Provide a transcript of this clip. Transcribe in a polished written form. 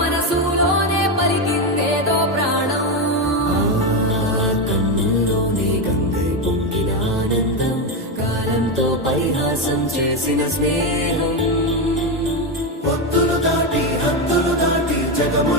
మనసులోనే పలికిందేదో ప్రాణం. కన్నుల్లోనే గంగై పొంగిన ఆనందం, కాలంతో పరిహాసం చేసిన స్నేహం. పొత్తులు దాటి హద్దులు దాటి జగము